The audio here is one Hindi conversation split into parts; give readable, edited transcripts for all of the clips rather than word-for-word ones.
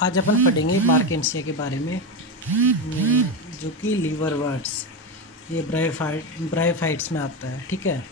आज अपन पढ़ेंगे मार्केंसिया के बारे में, जो कि लीवरवर्ट्स, ये ब्रायोफाइट्स में आता है। ठीक है,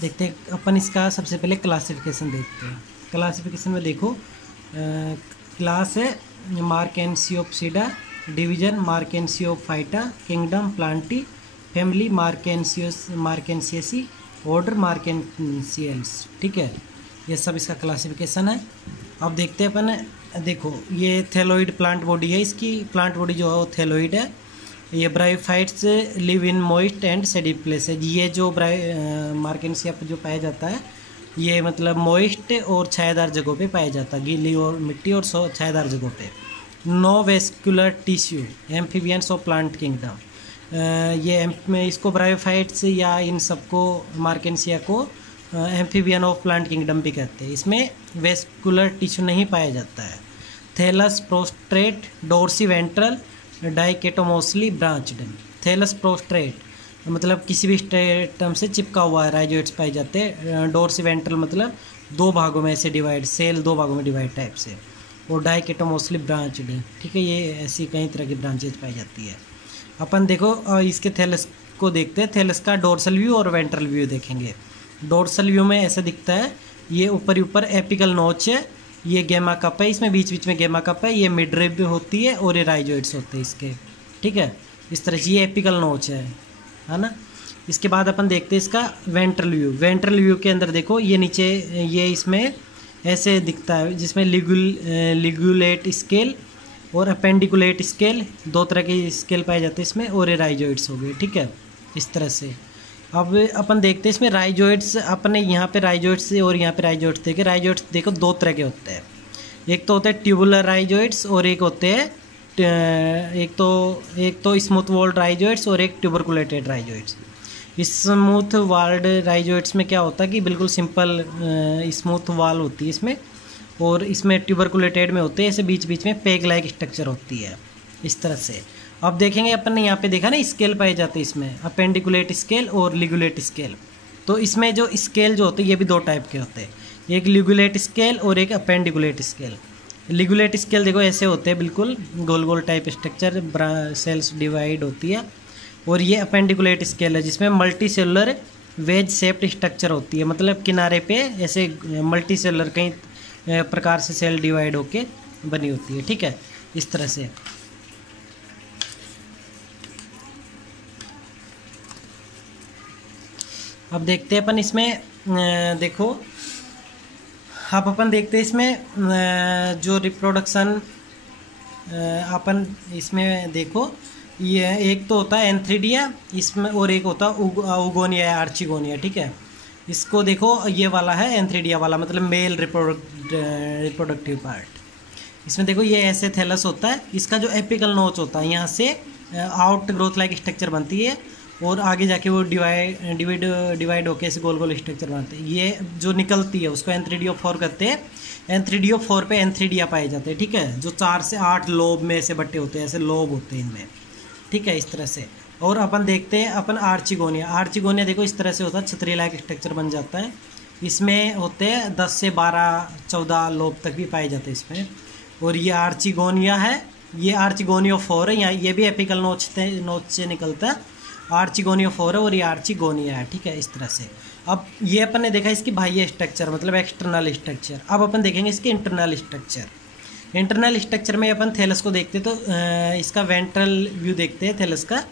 देखते हैं अपन इसका सबसे पहले क्लासिफिकेशन देखते हैं। क्लासिफिकेशन में देखो, क्लास है Marchantiopsida, division Marchantiophyta, kingdom Plantae, family Marchantiaceae, order Marchantiales. ठीक है, ये सब इसका क्लासिफिकेशन है। अब देखते हैं अपन, देखो ये थैलोइड प्लांट बॉडी है, इसकी प्लांट बॉडी जो है वो थैलोइड है। ये bryophytes live in moist and सैडी place है। ये जो मार्केंसिया जो पाया जाता है, ये मतलब मॉइस्ट और छायादार जगहों पे पाया जाता है, गीली और मिट्टी और छायादार जगहों पे। No vascular tissue, amphibians of plant kingdom. ये इसको ब्रायोफाइट्स या इन सबको मार्केंसिया को एम्फीबियन ऑफ प्लांट किंगडम भी कहते हैं। इसमें वेस्कुलर टिश्यू नहीं पाया जाता है। Thallus prostrate, dorsiventral, dichotomously branched. Thallus prostrate मतलब किसी भी स्ट्रेटम से चिपका हुआ है, राइजोइड्स पाए जाते हैं। डोर्सी वेंट्रल मतलब दो भागों में ऐसे डिवाइड, सेल दो भागों में डिवाइड टाइप से। और डाइकेटोमोसली ब्रांच्ड, ठीक है, ये ऐसी कई तरह की ब्रांचेज पाई जाती है। अपन देखो इसके थैलस को देखते हैं। थैलस का डोर्सल व्यू और वेंट्रल व्यू देखेंगे। डोर्सल व्यू में ऐसा दिखता है, ये ऊपर एपिकल नोच है, ये गेमा कप है, इसमें बीच बीच में गेमा कप है, ये मिड रिब होती है और ये राइजोइड्स होते हैं इसके। ठीक है, इस तरह से ये एपिकल नोच है ना। इसके बाद अपन देखते हैं इसका वेंट्रल व्यू। वेंट्रल व्यू के अंदर देखो, ये नीचे ये इसमें ऐसे दिखता है, जिसमें लिगुलेट स्केल और अपेंडिकुलेट स्केल, दो तरह के स्केल पाए जाते हैं इसमें, और ये राइजोइड्स हो गए। ठीक है, इस तरह से। अब अपन देखते हैं इसमें राइजोइड्स, अपने यहाँ पे राइजोइड्स और यहाँ पे राइजोइड्स देखे। राइजोइड्स देखो दो तरह के होते हैं, एक तो होते हैं ट्यूबुलर राइजोइड्स और एक होते हैं एक तो स्मूथ वॉल्ड राइजोइड्स और एक ट्यूबरकुलेटेड राइजोइड्स। स्मूथ वॉल्ड राइजोइड्स में क्या होता है कि बिल्कुल सिंपल स्मूथ वॉल होती है इसमें, और इसमें ट्यूबरकुलेटेड में होते हैं ऐसे बीच बीच में पेग लाइक स्ट्रक्चर होती है, इस तरह से। अब देखेंगे अपन ने यहाँ पे देखा ना, स्केल पाए जाते हैं इसमें, अपेंडिकुलेट स्केल और लिगुलेट स्केल। तो इसमें जो स्केल जो होते हैं ये भी दो टाइप के होते हैं, एक लिगुलेट स्केल और एक अपेंडिकुलेट स्केल। लिगुलेट स्केल देखो ऐसे होते हैं, बिल्कुल गोल गोल टाइप स्ट्रक्चर, सेल्स डिवाइड होती है। और ये अपेंडिकुलेट स्केल है, जिसमें multi cellular wedge shaped structure होती है, मतलब किनारे पे ऐसे मल्टी सेलुलर कई प्रकार से सेल डिवाइड होके बनी होती है। ठीक है, इस तरह से। अब देखते हैं अपन इसमें, देखो अब अपन देखते हैं इसमें जो रिप्रोडक्शन अपन इसमें देखो, ये एक तो होता है एंथ्रीडिया इसमें, और एक होता है उगोनिया या आर्चिगोनिया। ठीक है, इसको देखो, ये वाला है एंथ्रीडिया वाला, मतलब मेल रिप्रोडक्टिव पार्ट। इसमें देखो ये ऐसे थैलस होता है, इसका जो एपिकल नोच होता है यहाँ से आउट ग्रोथ लाइक स्ट्रक्चर बनती है, और आगे जाके वो डिवाइड होके ऐसे गोल गोल स्ट्रक्चर बनाते हैं। ये जो निकलती है उसको एंथ्रीडियोफोर कहते हैं। एंथ्रीडियोफोर पे एंथ्रीडिया पाए जाते हैं। ठीक है, जो 4 से 8 लोब में ऐसे बट्टे होते हैं, ऐसे लोब होते हैं इनमें। ठीक है, इस तरह से। और अपन देखते हैं अपन आर्चिगोनिया। आर्चिगोनिया देखो इस तरह से होता है, छतरी लाइक स्ट्रक्चर बन जाता है। इसमें होते हैं 10 से 12-14 लोब तक भी पाए जाते हैं इसमें। और ये आर्चिगोनिया है, ये आर्चिगोनियोफोर है, यहाँ ये भी एपिकल नोच से निकलता है। आर्चिगोनियोफोर है और ये आर्चिगोनिया है। ठीक है, इस तरह से। अब ये अपन ने देखा इसकी बाह्य स्ट्रक्चर, मतलब एक्सटर्नल स्ट्रक्चर। अब अपन देखेंगे इसके इंटरनल स्ट्रक्चर। इंटरनल स्ट्रक्चर में अपन थैलस को देखते तो इसका वेंट्रल व्यू देखते हैं थैलस का।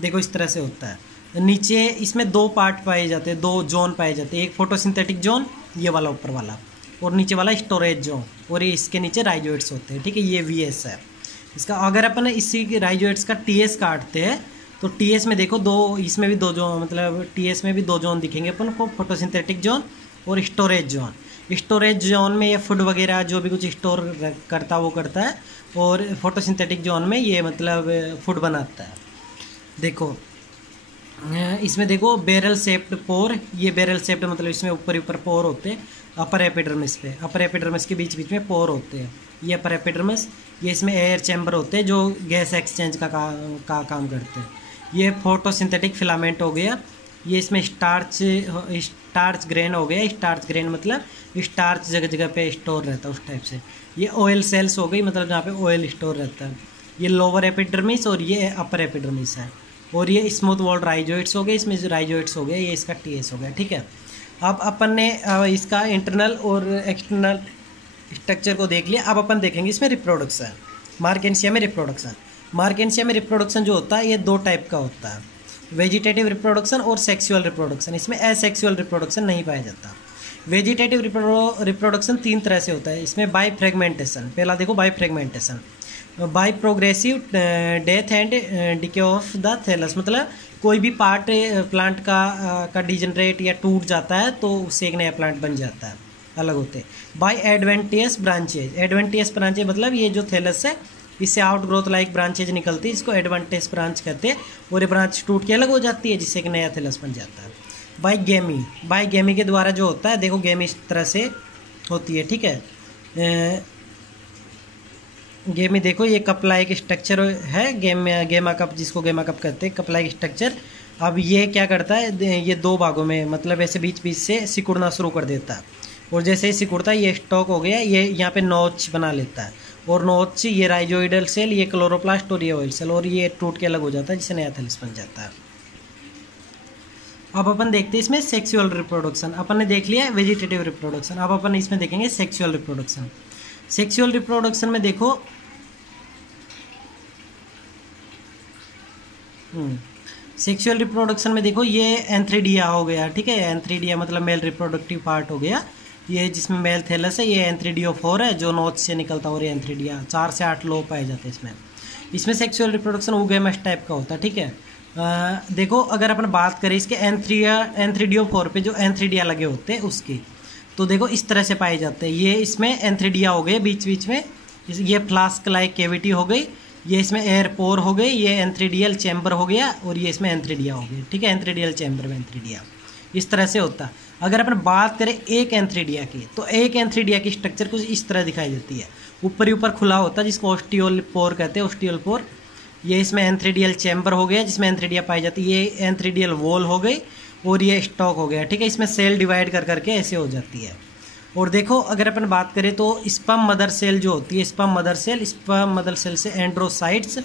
देखो इस तरह से होता है। नीचे इसमें दो पार्ट पाए जाते हैं, दो जोन पाए जाते हैं, एक फोटोसिंथेटिक जोन, ये वाला ऊपर वाला, और नीचे वाला स्टोरेज जोन, और ये इसके नीचे राइजोइड्स होते हैं। ठीक है, ये VS है इसका। अगर अपन इसी राइजोइड्स का TS काटते हैं तो TS में देखो दो, इसमें भी दो जोन, मतलब TS में भी दो जोन दिखेंगे अपन को, फोटोसिंथेटिक जोन और स्टोरेज जोन। स्टोरेज जोन में ये फूड वगैरह जो भी कुछ स्टोर करता वो करता है, और फोटोसिंथेटिक जोन में ये मतलब फूड बनाता है। देखो इसमें देखो बैरल शेप्ड पोर, ये बैरल शेप्ड मतलब इसमें ऊपर पोर होते हैं अपर एपिडर्मिस पे। अपर एपिडर्मिस के बीच बीच में पोर होते हैं, ये अपर एपिडर्मिस। ये इसमें एयर चैम्बर होते हैं जो गैस एक्सचेंज का काम करते हैं। ये फोटोसिंथेटिक फिलामेंट हो गया। ये इसमें स्टार्च ग्रेन हो गया। स्टार्च ग्रेन मतलब स्टार्च जगह जगह पे स्टोर रहता है उस टाइप से। ये ऑयल सेल्स हो गई, मतलब जहाँ पे ऑयल स्टोर रहता है। ये लोअर एपिडर्मिस और ये अपर एपिडर्मिस है। और ये स्मूथ वॉल्ड राइजोइड्स हो गए, इसमें जो राइजोइड्स हो गए ये इसका टीएस हो गया, ठीक है। अब अपन ने इसका इंटरनल और एक्सटर्नल स्ट्रक्चर को देख लिया। अब अपन देखेंगे इसमें रिप्रोडक्शन, मार्केंसिया में रिप्रोडक्शन। मार्केंसिया में रिप्रोडक्शन जो होता है ये 2 टाइप का होता है, वेजिटेटिव रिप्रोडक्शन और सेक्सुअल रिप्रोडक्शन। इसमें एसेक्सुअल रिप्रोडक्शन नहीं पाया जाता। वेजिटेटिव रिप्रोडक्शन 3 तरह से होता है इसमें। बाय फ्रेगमेंटेशन, पहला देखो by fragmentation, by progressive death and decay of the thallus, मतलब कोई भी पार्ट प्लांट का डिजनरेट या टूट जाता है तो उससे एक नया प्लांट बन जाता है, अलग होते हैं। By adventitious branches, adventitious branches मतलब ये जो थैलस है इससे आउट ग्रोथ लाइक ब्रांचेज निकलती है, इसको एडवेंटियस ब्रांच कहते हैं। और ये ब्रांच टूट के अलग हो जाती है जिससे एक नया थैलस बन जाता है। बाय गेमी, बाय गेमी के द्वारा जो होता है, देखो गेमी इस तरह से होती है, ठीक है। गेमी देखो ये कप लाइक स्ट्रक्चर है, गेमा कप, जिसको गेमा कप कहते हैं, कप लाइक स्ट्रक्चर। अब ये क्या करता है, ये 2 भागों में मतलब ऐसे बीच बीच से सिकुड़ना शुरू कर देता है। और जैसे ही सिकुड़ता है ये स्टॉक हो गया, ये यहाँ पे नोच बना लेता है। और नोच ये राइजोइडल सेल, ये क्लोरोप्लास्ट और ये ऑयल सेल, और ये टूट के अलग हो जाता है जिससे नया थैलस बन जाता है। अब अपन देखते हैं इसमें सेक्सुअल रिप्रोडक्शन। अपन ने देख लिया वेजिटेटिव रिप्रोडक्शन, अब अपन इसमें देखेंगे सेक्सुअल रिप्रोडक्शन। सेक्सुअल रिप्रोडक्शन में देखो सेक्सुअल रिप्रोडक्शन में देखो ये एंथ्रीडिया हो गया, ठीक है। एंथ्रीडिया मतलब मेल रिप्रोडक्टिव पार्ट हो गया, ये जिसमें मेल थैलस है। ये एंथ्रीडियो4 है जो नोच से निकलता है, और ये एंथ्रीडिया 4 से 8 लोब पाए जाते हैं इसमें। इसमें सेक्सुअल रिप्रोडक्शन ओगेमस टाइप का होता है, ठीक है। देखो अगर अपन बात करें इसके एंथ्रीडियो4 पे जो एंथ्रीडिया लगे होते हैं उसकी, तो देखो इस तरह से पाए जाते हैं। ये इसमें एंथ्रीडिया हो गए बीच बीच में, ये फ्लास्क लाइक कैविटी हो गई, ये इसमें एयर पोर हो गई, ये एंथ्रीडियल चैम्बर हो गया, और ये इसमें एंथ्रीडिया हो गई, ठीक है। एंथ्रीडियल चैम्बर में एंथ्रीडिया इस तरह से होता है। अगर अपन बात करें एक एंथ्रीडिया की, तो एक एंथ्रीडिया की स्ट्रक्चर कुछ इस तरह दिखाई देती है। ऊपर ही ऊपर खुला होता है जिसको ऑस्टियोल पोर कहते हैं, ऑस्टियोल पोर। ये इसमें एंथ्रीडियल चैम्बर हो गया जिसमें एंथ्रीडिया पाई जाती है, ये एंथ्रीडियल वॉल हो गई, और ये स्टॉक हो गया, ठीक है। इसमें सेल डिवाइड कर करके ऐसे हो जाती है। और देखो अगर अपन बात करें तो स्पर्म मदर सेल जो होती है, स्पर्म मदर सेल से एंड्रोसाइट्स,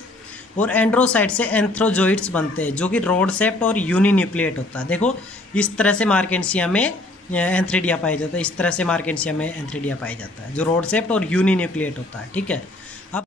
और एंड्रोसाइट से एंथ्रोजोइड्स बनते हैं जो कि रोड शेप्ड और यूनिन्यूक्लिएट होता है। देखो इस तरह से मार्केंसिया में एंथ्रीडिया पाया जाता है, इस तरह से मार्केंसिया में एंथ्रीडिया पाया जाता है जो रोड शेप्ड और यूनिन्यूक्लिएट होता है, ठीक है। अब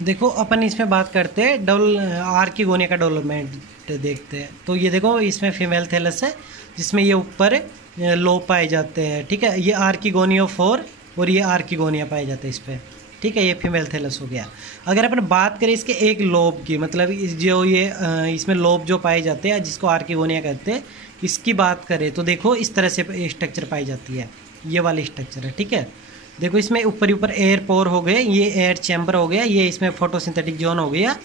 देखो अपन इसमें बात करते हैं डबल आर्किगोनिया का डेवलपमेंट देखते हैं। तो ये देखो इसमें फीमेल थैलस है जिसमें ये ऊपर लोब पाए जाते हैं, ठीक है। ये आर्किगोनिया4 और ये आर्किगोनिया पाए जाते हैं इस पर, ठीक है। ये फीमेल थैलस हो गया। अगर अपन बात करें इसके एक लोब की, मतलब जो ये इसमें लोब जो पाए जाते हैं जिसको आर्किगोनिया कहते हैं, इसकी बात करें तो देखो इस तरह से स्ट्रक्चर पाई जाती है, ये वाली स्ट्रक्चर है, ठीक है। देखो इसमें ऊपर ही ऊपर एयर पोर हो गए, ये एयर चैम्बर हो गया, ये इसमें फोटोसिंथेटिक जोन हो गया,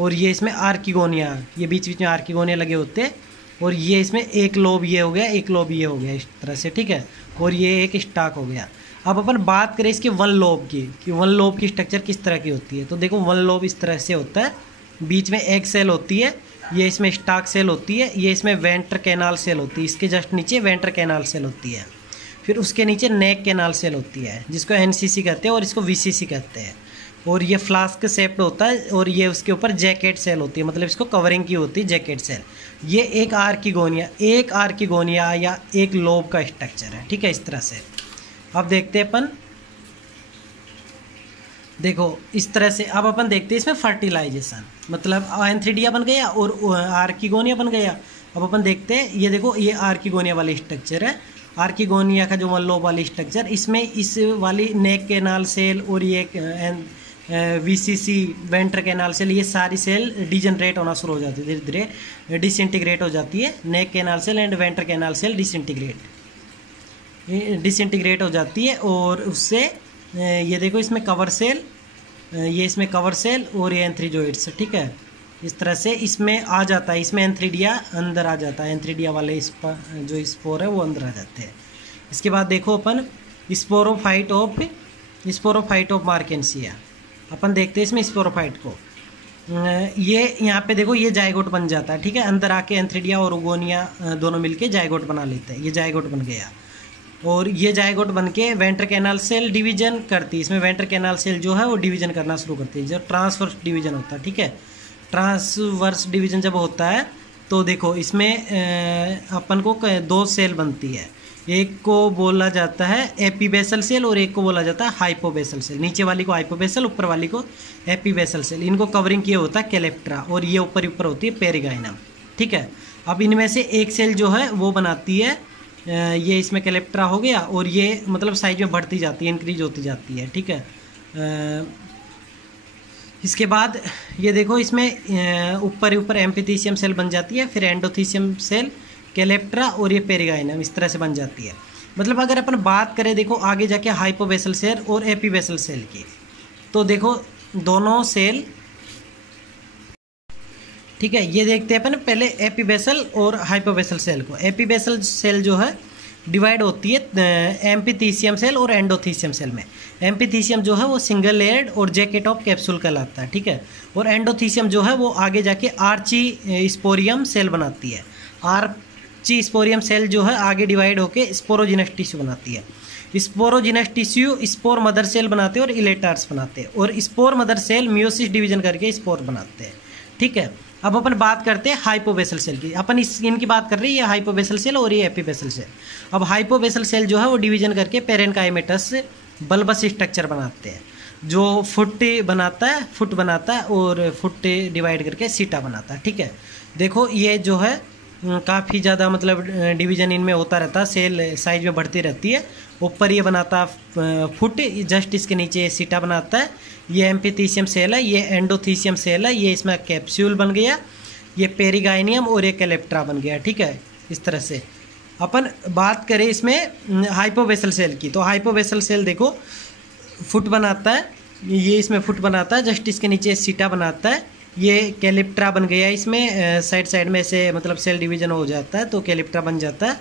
और ये इसमें आर्किगोनिया, ये बीच बीच में आर्किगोनिया लगे होते हैं, और ये इसमें एक लोब ये हो गया, एक लोब ये हो गया, इस तरह से, ठीक है। और ये एक स्टाक हो गया। अब अपन बात करें इसके वन लोब की, कि वन लोब की स्ट्रक्चर किस तरह की होती है। तो देखो वन लोब इस तरह से होता है, बीच में एक सेल होती है, ये इसमें स्टाक सेल होती है, ये इसमें वेंटर कैनाल सेल होती है, इसके जस्ट नीचे वेंटर कैनाल सेल होती है, फिर उसके नीचे नेक कैनाल सेल होती है जिसको एनसीसी कहते हैं और इसको वीसीसी कहते हैं, और ये फ्लास्क शेप्ड होता है, और ये उसके ऊपर जैकेट सेल होती है, मतलब इसको कवरिंग की होती है जैकेट सेल। ये एक आर्किगोनिया या एक लोब का स्ट्रक्चर है, ठीक है, इस तरह से। अब देखते हैं अपन, देखो इस तरह से। अब अपन देखते हैं इसमें फर्टिलाइजेशन, मतलब एंथ्रीडिया बन गया और आर्किगोनिया बन गया। अब अपन देखते हैं, ये देखो ये आर्किगोनिया वाली स्ट्रक्चर है, आर्किगोनिया का जो वन लोब वाली स्ट्रक्चर, इसमें इस वाली नेक कैनाल सेल और ये वीसीसी वेंटर कैनाल सेल, ये सारी सेल डिजनरेट होना शुरू हो जाती है, धीरे धीरे डिसइंटीग्रेट हो जाती है। Neck canal cell and venter canal cell disintegrate हो जाती है, और उससे ये देखो इसमें कवर सेल, ये इसमें कवर सेल और ये एंथ्रीजोइड्स, ठीक है, इस तरह से इसमें आ जाता है, इसमें एंथ्रीडिया अंदर आ जाता है, एंथ्रीडिया वाले जो स्पोर है वो अंदर आ जाते हैं। इसके बाद देखो अपन स्पोरोफाइट ऑफ मार्केंसिया, अपन देखते हैं इसमें स्पोरोफाइट को। ये यहाँ पे देखो ये जायगोट बन जाता है, ठीक है। अंदर आके एंथ्रिडिया और ओगोनिया दोनों मिलके जायगोट बना लेते हैं, ये जायगोट बन गया। और ये जायगोट बन के वेंट्र कैनाल सेल डिवीजन करती है, इसमें वेंट्र कैनाल सेल जो है वो डिवीजन करना शुरू करती है, जो ट्रांसवर्स डिवीजन होता है, ठीक है। ट्रांसवर्स डिवीजन जब होता है तो देखो इसमें अपन को 2 सेल बनती है, एक को बोला जाता है एपीबेसल सेल और एक को बोला जाता है हाइपोबेसल सेल। नीचे वाली को हाइपोबेसल, ऊपर वाली को एपीबेसल सेल। इनको कवरिंग किया होता है कैलेप्ट्रा और ये ऊपर ऊपर होती है पेरिगाइनम, ठीक है। अब इनमें से एक सेल जो है वो बनाती है ये इसमें कैलेप्ट्रा हो गया, और ये मतलब साइज में बढ़ती जाती है, इंक्रीज होती जाती है, ठीक है। इसके बाद ये देखो इसमें ऊपर ऊपर एम्फिथीसियम सेल बन जाती है, फिर एंडोथीसियम सेल, कैलेप्ट्रा और ये पेरिगाइनम, इस तरह से बन जाती है। मतलब अगर अपन बात करें देखो आगे जाके हाइपोबेसल सेल और एपीबेसल सेल की, तो देखो दोनों सेल, ठीक है। ये देखते हैं अपन पहले एपीबेसल और हाइपोबेसल सेल को। एपीबेसल सेल जो है डिवाइड होती है एम्फिथीसियम सेल और एंडोथीसियम सेल में। एम्फिथीसियम जो है वो सिंगल लेयर्ड और जैकेट ऑफ कैप्सूल कहलाता है, ठीक है। और एंडोथीसियम जो है वो आगे जाके आर्ची स्पोरियम सेल बनाती है। आर्ची स्पोरियम सेल जो है आगे डिवाइड होके स्पोरोजिनस टिश्यू बनाती है। Sporogenous tissue spore mother cell बनाते हैं और इलेटार्स बनाते हैं, और spore mother cell meiosis division करके स्पोर बनाते हैं, ठीक है। अब अपन बात करते हैं हाइपोबेसल सेल की। अपन इनकी बात कर रहे हैं, ये हाइपोबेसल सेल और ये एपीबेसल सेल। अब हाइपोबेसल सेल जो है वो डिवीजन करके पेरेनकाइमेटस बल्बस स्ट्रक्चर बनाते हैं, जो फुट बनाता है और फुट डिवाइड करके सीटा बनाता है, ठीक है। देखो ये जो है काफ़ी ज़्यादा मतलब डिवीजन इनमें होता रहता है, सेल साइज में बढ़ती रहती है। ऊपर ये बनाता फुट, जस्ट इसके नीचे सीटा बनाता है। ये एम्फिथीसियम सेल है, ये एंडोथीसियम सेल है, ये इसमें कैप्सूल बन गया, ये पेरिगाइनियम और ये कैलेप्ट्रा बन गया, ठीक है। इस तरह से अपन बात करें इसमें हाइपोबेसल सेल की, तो हाइपोबेसल सेल देखो फुट बनाता है, ये इसमें फुट बनाता है, जस्ट इसके नीचे सीटा बनाता है। ये कैलेप्ट्रा बन गया, इसमें साइड में से मतलब सेल डिवीजन हो जाता है तो कैलेप्ट्रा बन जाता है।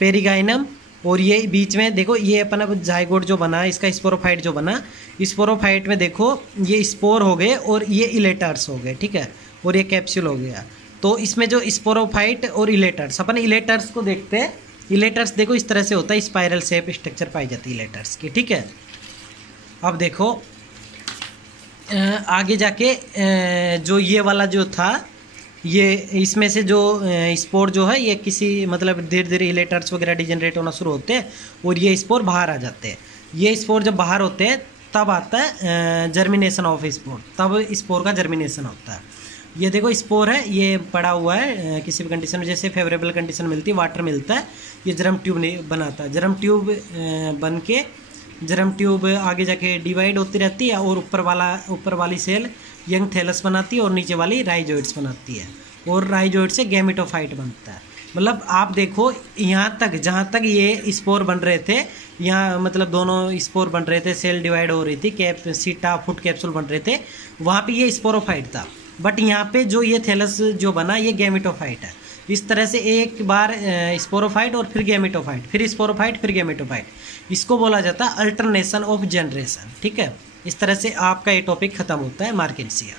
पेरिगाइनम, और ये बीच में देखो ये अपन अब जाइगोट जो बना इसका स्पोरोफाइट जो बना, स्पोरोफाइट में देखो ये स्पोर हो गए और ये इलेटर्स हो गए, ठीक है, और ये कैप्सूल हो गया। तो इसमें जो स्पोरोफाइट और इलेटर्स, अपन इलेटर्स को देखते हैं। इलेटर्स देखो इस तरह से होता है, स्पाइरल शेप स्ट्रक्चर पाई जाती है इलेटर्स की, ठीक है। अब देखो आगे जाके जो ये वाला जो था, ये इसमें से जो स्पोर जो है ये किसी मतलब धीरे धीरे इलेटर्स वगैरह डिजनरेट होना शुरू होते हैं और ये स्पोर बाहर आ जाते हैं। ये स्पोर जब बाहर होते हैं तब आता है जर्मिनेशन ऑफ स्पोर, तब स्पोर का जर्मिनेशन होता है। ये देखो स्पोर है, ये पड़ा हुआ है किसी भी कंडीशन में, जैसे फेवरेबल कंडीशन मिलती है, वाटर मिलता है, ये जर्म ट्यूब बनाता है। जर्म ट्यूब बन के जर्म ट्यूब आगे जाके डिवाइड होती रहती है, और ऊपर वाली सेल यंग थैलस बनाती है और नीचे वाली राइजोइड्स बनाती है, और राइजोइड से गैमेटोफाइट बनता है। मतलब आप देखो यहाँ तक जहाँ तक ये स्पोर बन रहे थे, यहाँ मतलब दोनों स्पोर बन रहे थे, सेल डिवाइड हो रही थी, सीटा फुट कैप्सूल बन रहे थे, वहाँ पे ये स्पोरोफाइट था। बट यहाँ पे जो ये थैलस जो बना ये गैमेटोफाइट है। इस तरह से एक बार स्पोरोफाइट और फिर गैमेटोफाइट, फिर स्पोरोफाइट, फिर गैमेटोफाइट, इसको बोला जाता है अल्टरनेशन ऑफ जनरेशन, ठीक है। इस तरह से आपका ये टॉपिक खत्म होता है मार्केंसिया।